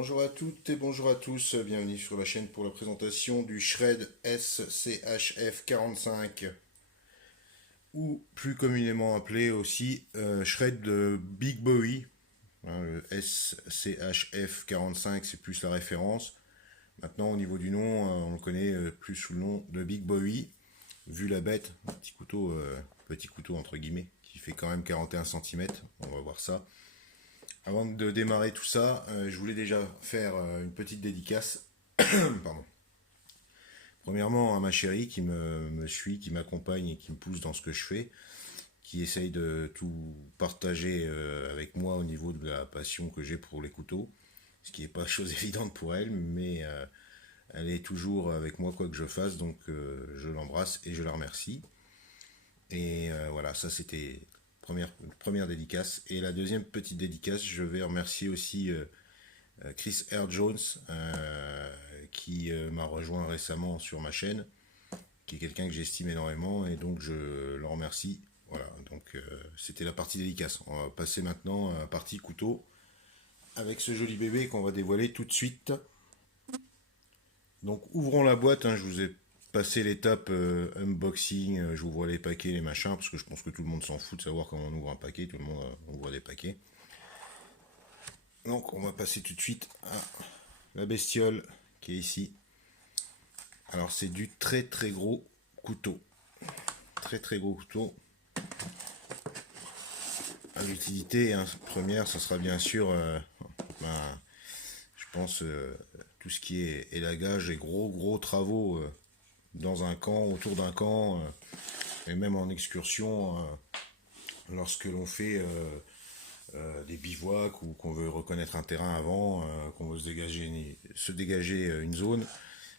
Bonjour à toutes et bonjour à tous, bienvenue sur la chaîne pour la présentation du Shred SCHF 45 ou plus communément appelé aussi Shred de Big Bowie. Le SCHF 45 c'est plus la référence. Maintenant au niveau du nom on le connaît plus sous le nom de Big Bowie. Vu la bête, un petit couteau entre guillemets, qui fait quand même 41 cm, on va voir ça. Avant de démarrer tout ça, je voulais déjà faire une petite dédicace. Pardon. Premièrement à ma chérie qui me suit, qui m'accompagne et qui me pousse dans ce que je fais, qui essaye de tout partager avec moi au niveau de la passion que j'ai pour les couteaux, ce qui n'est pas chose évidente pour elle, mais elle est toujours avec moi quoi que je fasse, donc je l'embrasse et je la remercie. Et voilà, ça c'était première dédicace. Et la deuxième petite dédicace, je vais remercier aussi Chris R. Jones, qui m'a rejoint récemment sur ma chaîne, qui est quelqu'un que j'estime énormément, et donc je le remercie. Voilà, donc c'était la partie dédicace. On va passer maintenant à la partie couteau, avec ce joli bébé qu'on va dévoiler tout de suite. Donc ouvrons la boîte, hein, je vous ai passé l'étape unboxing, j'ouvre les paquets, les machins, parce que je pense que tout le monde s'en fout de savoir comment on ouvre un paquet, tout le monde ouvre des paquets. Donc on va passer tout de suite à la bestiole qui est ici. Alors c'est du très très gros couteau. Très très gros couteau. À l'utilité hein, première, ça sera bien sûr, je pense, tout ce qui est élagage et gros travaux dans un camp, autour d'un camp, et même en excursion, lorsque l'on fait des bivouacs ou qu'on veut reconnaître un terrain avant, qu'on veut se dégager une zone.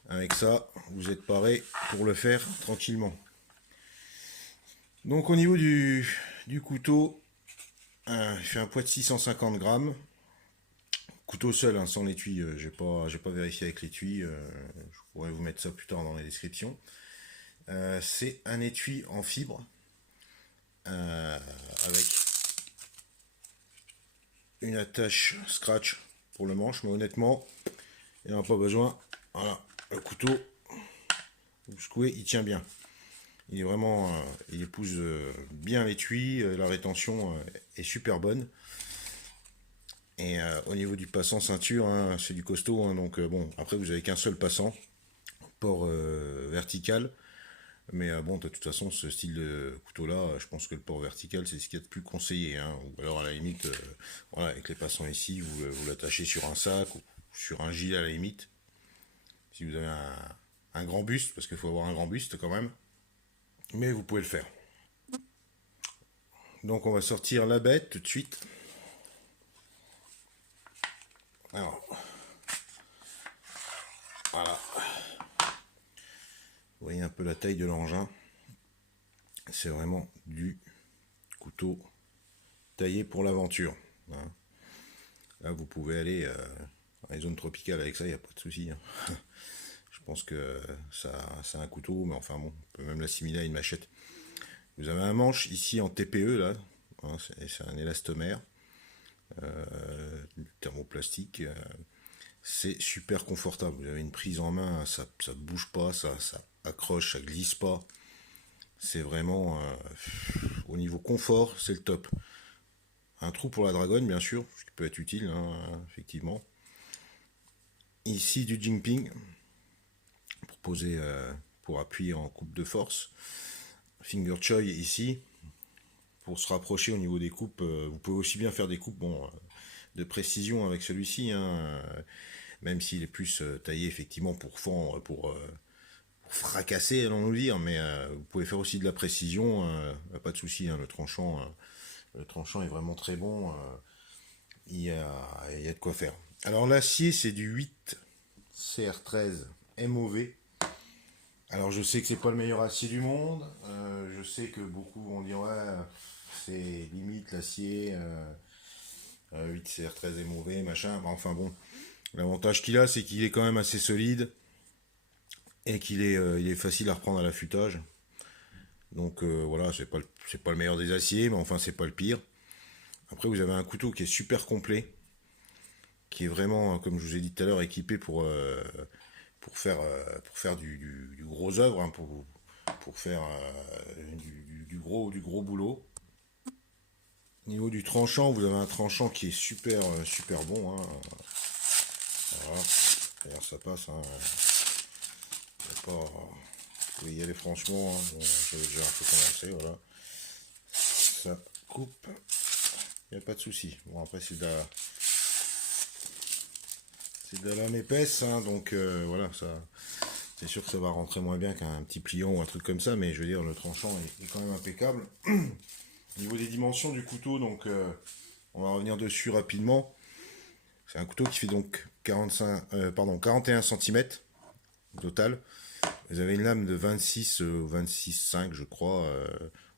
Avec ça, vous êtes paré pour le faire tranquillement. Donc au niveau du couteau, il fait un poids de 650 grammes. Couteau seul, hein, sans l'étui, j'ai pas vérifié avec l'étui, je pourrais vous mettre ça plus tard dans les descriptions. C'est un étui en fibre, avec une attache scratch pour le manche, mais honnêtement, il n'y en a pas besoin. Voilà, le couteau, vous secouez, il tient bien. Il est vraiment, il épouse bien l'étui, la rétention est super bonne. Et au niveau du passant ceinture, hein, c'est du costaud, hein, donc bon, après vous avez qu'un seul passant, port vertical. Mais bon, de toute façon, ce style de couteau-là, je pense que le port vertical, c'est ce qu'il y a de plus conseillé. Hein. Ou alors, à la limite, voilà, avec les passants ici, vous l'attachez sur un sac ou sur un gilet à la limite. Si vous avez un grand buste, parce qu'il faut avoir un grand buste quand même. Mais vous pouvez le faire. Donc, on va sortir la bête tout de suite. Alors, voilà. Vous voyez un peu la taille de l'engin. C'est vraiment du couteau taillé pour l'aventure. Hein. Là, vous pouvez aller dans les zones tropicales avec ça, il n'y a pas de souci. Hein. Je pense que ça, c'est un couteau, mais enfin bon, on peut même l'assimiler à une machette. Vous avez un manche ici en TPE, là. Hein, c'est un élastomère. Thermoplastique. C'est super confortable. Vous avez une prise en main, ça ne bouge pas, ça accroche, ça glisse pas. C'est vraiment, au niveau confort, c'est le top. Un trou pour la dragonne, bien sûr, ce qui peut être utile, hein, effectivement. Ici, du jimping, pour poser, pour appuyer en coupe de force. Finger choy ici, pour se rapprocher au niveau des coupes. Vous pouvez aussi bien faire des coupes, bon, de précision avec celui-ci, hein, même s'il est plus taillé effectivement pour fendre, pour fracasser, allons-nous dire, mais vous pouvez faire aussi de la précision, pas de souci, hein, le tranchant est vraiment très bon, il y a de quoi faire. Alors l'acier c'est du 8 CR13 MOV. Alors je sais que c'est pas le meilleur acier du monde, je sais que beaucoup vont dire ouais c'est limite l'acier 8 CR13 MOV machin, mais enfin bon, l'avantage qu'il a c'est qu'il est quand même assez solide et il est facile à reprendre à l'affûtage. Donc voilà, c'est pas le meilleur des aciers, mais enfin c'est pas le pire. Après vous avez un couteau qui est super complet. qui est vraiment, comme je vous ai dit tout à l'heure, équipé pour faire du gros œuvre, hein, pour faire du gros boulot. Au niveau du tranchant, vous avez un tranchant qui est super bon, hein. Voilà. D'ailleurs, ça passe, hein. Pas, vous pouvez y aller franchement, hein. Bon, j'avais déjà un peu commencé, voilà. Ça coupe, il n'y a pas de souci. Bon, après, c'est de la lame épaisse, hein, donc voilà, ça, c'est sûr que ça va rentrer moins bien qu'un petit pliant ou un truc comme ça, mais je veux dire, le tranchant est quand même impeccable. Au niveau des dimensions du couteau, donc on va revenir dessus rapidement. C'est un couteau qui fait donc 41 cm au total. Vous avez une lame de 26 ou 26,5 je crois.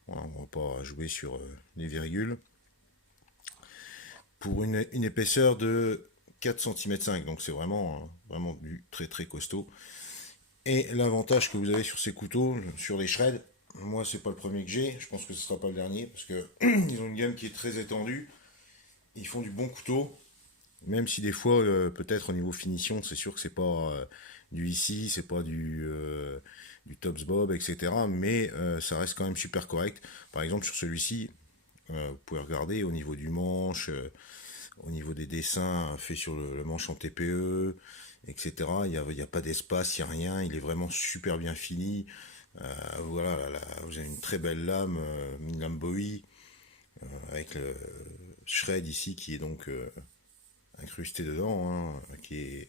Voilà, on va pas jouer sur les virgules. Pour une épaisseur de 4,5 cm, donc c'est vraiment du très costaud. Et l'avantage que vous avez sur ces couteaux, sur les shreds, moi c'est pas le premier que j'ai, je pense que ce sera pas le dernier, parce que ils ont une gamme qui est très étendue, ils font du bon couteau, même si des fois peut-être au niveau finition, c'est sûr que c'est pas du ici, c'est pas du Tops Bob, etc. Mais ça reste quand même super correct. Par exemple sur celui-ci, vous pouvez regarder au niveau du manche, au niveau des dessins faits sur le manche en TPE, etc. Il y a pas d'espace, il n'y a rien, il est vraiment super bien fini. Voilà, vous avez une très belle lame, une lame Bowie, avec le shred ici qui est donc incrusté dedans, hein, qui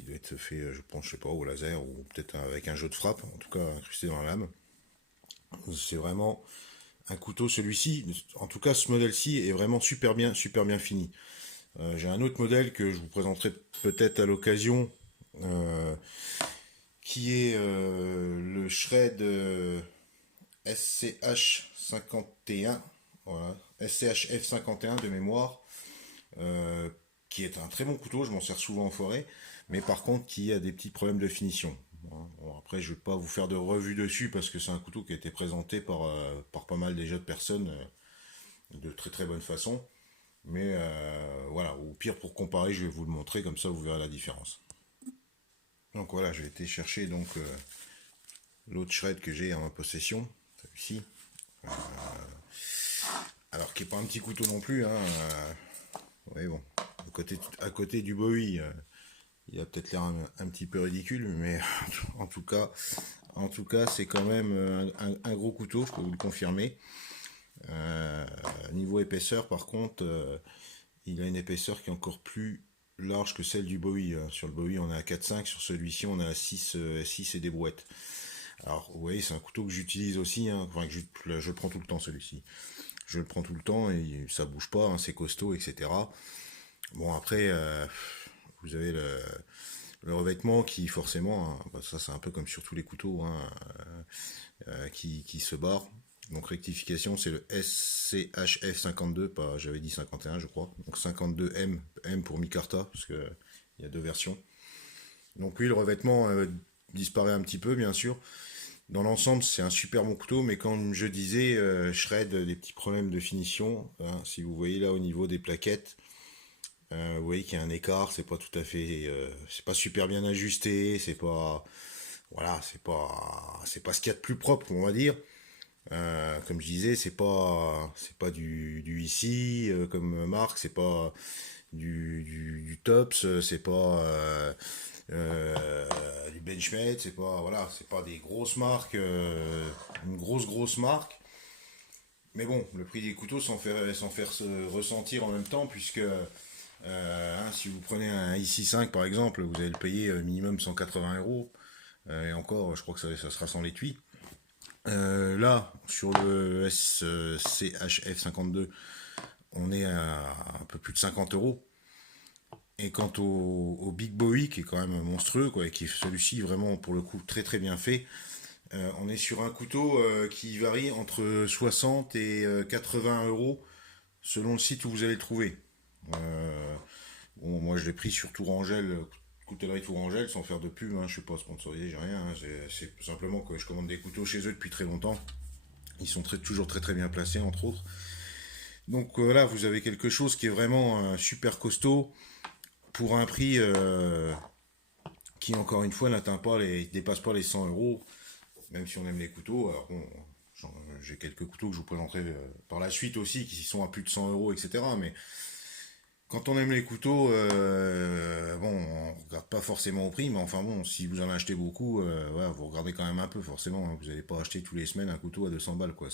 doit être fait, je pense, je sais pas, au laser ou peut-être avec un jeu de frappe, en tout cas incrusté dans la lame. C'est vraiment un couteau, celui-ci, en tout cas ce modèle-ci est vraiment super bien fini. J'ai un autre modèle que je vous présenterai peut-être à l'occasion, euh, qui est le Shred SCH 51, voilà, SCH F51 de mémoire, euh, qui est un très bon couteau, je m'en sers souvent en forêt, mais par contre qui a des petits problèmes de finition. Bon, après, je ne vais pas vous faire de revue dessus parce que c'est un couteau qui a été présenté par pas mal déjà de personnes de très bonne façon. Mais voilà, au pire pour comparer, je vais vous le montrer, comme ça vous verrez la différence. Donc voilà, j'ai été chercher donc l'autre shred que j'ai en ma possession, celui-ci. Alors qui n'est pas un petit couteau non plus, hein. Ouais, bon, à côté du Bowie, il a peut-être l'air un petit peu ridicule, mais en tout cas, c'est quand même un gros couteau, je peux vous le confirmer. Niveau épaisseur, par contre, il a une épaisseur qui est encore plus large que celle du Bowie. Sur le Bowie, on est à 4,5, sur celui-ci, on est à 6 et des brouettes. Alors, vous voyez, c'est un couteau que j'utilise aussi, hein. Enfin, je le prends tout le temps, celui-ci. Je le prends tout le temps et ça bouge pas, hein, c'est costaud, etc. Bon, après, vous avez le revêtement qui, forcément, hein, bah, ça c'est un peu comme sur tous les couteaux, hein, qui se barre. Donc rectification, c'est le SCHF52, pas, j'avais dit 51 je crois. Donc 52M, M pour Micarta, parce que il y a deux versions. Donc oui, le revêtement disparaît un petit peu, bien sûr. Dans l'ensemble, c'est un super bon couteau, mais comme je disais, Shred, des petits problèmes de finition, hein. Si vous voyez là au niveau des plaquettes, vous voyez qu'il y a un écart, c'est pas tout à fait, c'est pas super bien ajusté, c'est pas, voilà, c'est pas ce qu'il y a de plus propre, on va dire. Comme je disais, c'est pas du ici comme marque, c'est pas du Tops, c'est pas du Benchmade, c'est pas, voilà, c'est pas des grosses marques, une grosse marque. Mais bon, le prix des couteaux s'en faire se ressentir en même temps, puisque hein, si vous prenez un IC5 par exemple, vous allez le payer minimum 180 euros. Et encore, je crois que ça sera sans l'étui. Là, sur le SCHF52, on est à un peu plus de 50 euros. Et quant au Big Bowie, qui est quand même monstrueux, quoi, et qui est celui-ci vraiment pour le coup très bien fait, on est sur un couteau qui varie entre 60 et 80 euros selon le site où vous allez le trouver. Bon, moi je l'ai pris sur Tourangelle, coutellerie Tourangelle, sans faire de pub, hein, je suis pas sponsorisé, j'ai rien, hein, c'est simplement que je commande des couteaux chez eux depuis très longtemps. Ils sont toujours très bien placés, entre autres. Donc voilà, vous avez quelque chose qui est vraiment super costaud, pour un prix qui, encore une fois, n'atteint pas dépasse pas les 100 euros, même si on aime les couteaux. Alors bon, j'ai quelques couteaux que je vous présenterai par la suite aussi, qui sont à plus de 100 euros, etc. Mais quand on aime les couteaux, bon, on regarde pas forcément au prix, mais enfin bon, si vous en achetez beaucoup, ouais, vous regardez quand même un peu, forcément. Hein. Vous n'allez pas acheter tous les semaines un couteau à 200 balles, quoi.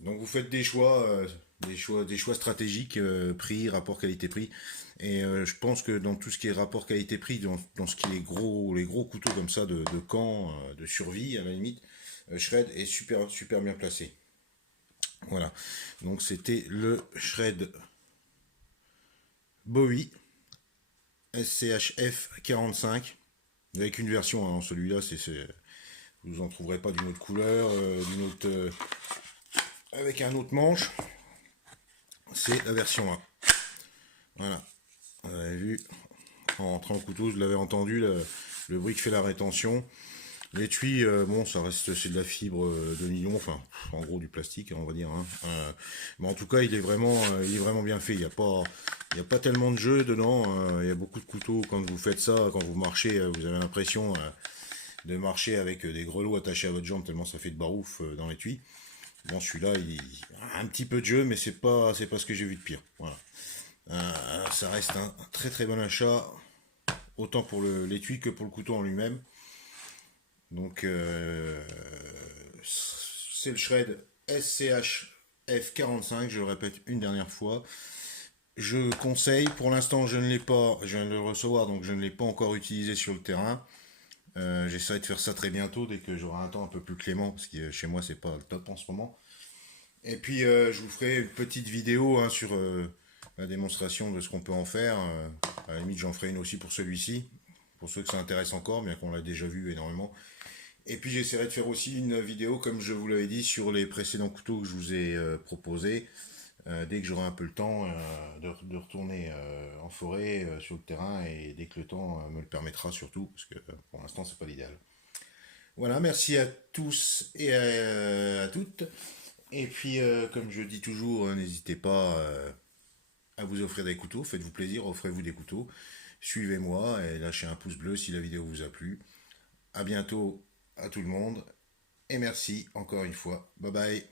Donc vous faites des choix stratégiques, prix, rapport qualité-prix. Et je pense que dans tout ce qui est rapport qualité-prix, dans ce qui est les gros couteaux comme ça de camp, de survie à la limite, Shred est super bien placé. Voilà. Donc c'était le Shred Bowie SCHF 45 avec une version. Hein, celui-là, vous en trouverez pas d'une autre couleur, avec un autre manche. C'est la version 1. Voilà. Vous avez vu, en rentrant au couteau, je l'avais entendu, le bruit que fait la rétention. L'étui, bon, ça reste, c'est de la fibre de nylon, enfin, en gros du plastique, on va dire. Hein. Mais en tout cas, il est vraiment bien fait. Il y a pas tellement de jeu dedans. Il y a beaucoup de couteaux. Quand vous faites ça, quand vous marchez, vous avez l'impression de marcher avec des grelots attachés à votre jambe tellement ça fait de barouf dans l'étui. Bon, celui-là, il a un petit peu de jeu, mais c'est pas ce que j'ai vu de pire. Voilà. Ça reste un très bon achat, autant pour l'étui que pour le couteau en lui-même. Donc, c'est le Shred SCHF 45, je le répète une dernière fois. Je conseille, pour l'instant je ne l'ai pas, je viens de le recevoir, donc je ne l'ai pas encore utilisé sur le terrain. J'essaierai de faire ça très bientôt, dès que j'aurai un temps un peu plus clément, parce que chez moi c'est pas le top en ce moment. Et puis je vous ferai une petite vidéo hein, sur la démonstration de ce qu'on peut en faire. À la limite j'en ferai une aussi pour celui-ci, pour ceux que ça intéresse encore, bien qu'on l'a déjà vu énormément. Et puis j'essaierai de faire aussi une vidéo, comme je vous l'avais dit, sur les précédents couteaux que je vous ai proposés. Dès que j'aurai un peu le temps de retourner en forêt, sur le terrain, et dès que le temps me le permettra surtout, parce que pour l'instant c'est pas l'idéal. Voilà, merci à tous et à toutes. Et puis, comme je dis toujours, n'hésitez pas à vous offrir des couteaux. Faites-vous plaisir, offrez-vous des couteaux. Suivez-moi et lâchez un pouce bleu si la vidéo vous a plu. À bientôt à tout le monde. Et merci encore une fois. Bye bye.